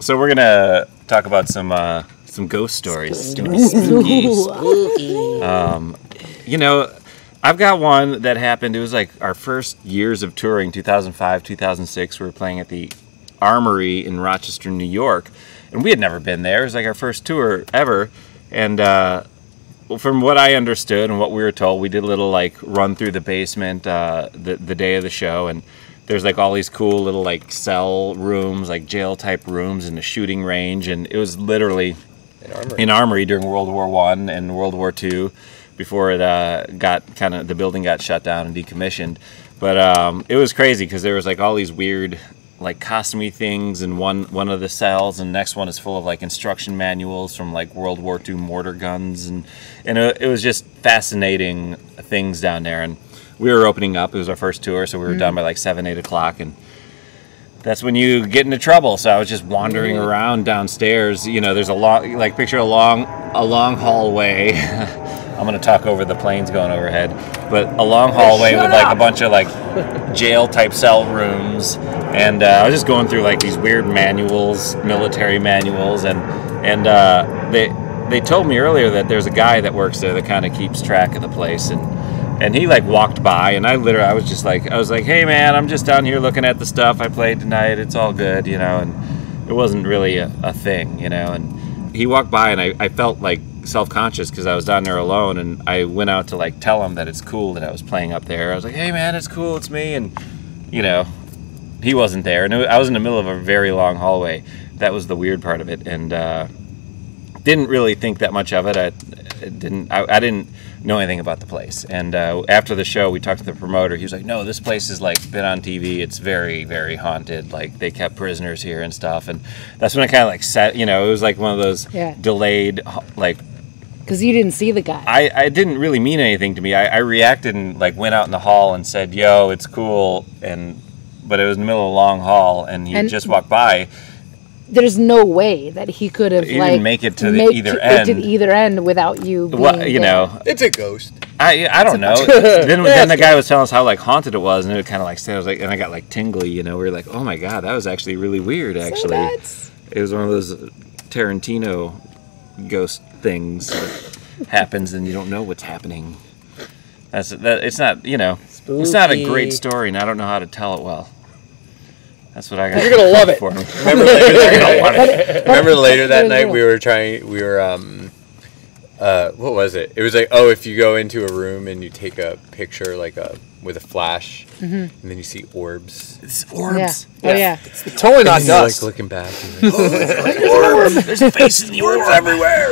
So we're gonna talk about some ghost stories. Spooky. You know, I've got one that happened. It was like our first years of touring, 2005, 2006. We were playing at the Armory in Rochester, New York, and we had never been there. It was like our first tour ever, and from what I understood and what we were told, we did a little like run through the basement the day of the show, and there's like all these cool little like cell rooms, like jail type rooms, and a shooting range, and it was literally an armory during World War I and World War II, before it the building got shut down and decommissioned. But it was crazy because there was like all these weird like costumey things in one of the cells, and the next one is full of like instruction manuals from like World War II mortar guns, and it was just fascinating things down there. And we were opening up. It was our first tour, so we were done by like 7, 8 o'clock, and that's when you get into trouble. So I was just wandering around downstairs. You know, there's a long, like picture a long hallway. I'm gonna talk over the planes going overhead, but a long hallway with like a bunch of like jail type cell rooms, and I was just going through like these weird manuals, military manuals, and they told me earlier that there's a guy that works there that kind of keeps track of the place, and he like walked by, and I was like, hey man, I'm just down here looking at the stuff I played tonight. It's all good, you know, and it wasn't really a thing, you know. And he walked by, and I felt like self-conscious because I was down there alone, and I went out to like tell him that it's cool that I was playing up there. I was like, hey man, it's cool, it's me. And you know, he wasn't there, and I was in the middle of a very long hallway. That was the weird part of it, and didn't really think that much of it. I didn't know anything about the place. And after the show, we talked to the promoter. He was like, no, this place has like been on TV. It's very, very haunted. Like they kept prisoners here and stuff. And that's when I kind of like set, you know, it was like one of those delayed, like, because you didn't see the guy. I didn't really mean anything to me. I reacted and like went out in the hall and said, yo, it's cool. But it was in the middle of a long hall, and he just walked by. There's no way that he could have didn't make it to either end without you being well, you there. know, it's a ghost. I don't know. then the guy was telling us how like haunted it was, and it kind of like I was like, and I got like tingly, you know. We were like, oh my god, that was actually really weird. Actually, it was one of those Tarantino ghost things that happens, and you don't know what's happening. It's not, you know, Spooky. It's not a great story, and I don't know how to tell it well. That's what I got. You're gonna love it. Remember later that night we were what was it? It was like, oh, if you go into a room and you take a picture like with a flash, and then you see orbs. It's orbs. Yeah. Oh yeah. It's totally not dust. Like looking back. Orbs. There's a face in the orbs everywhere.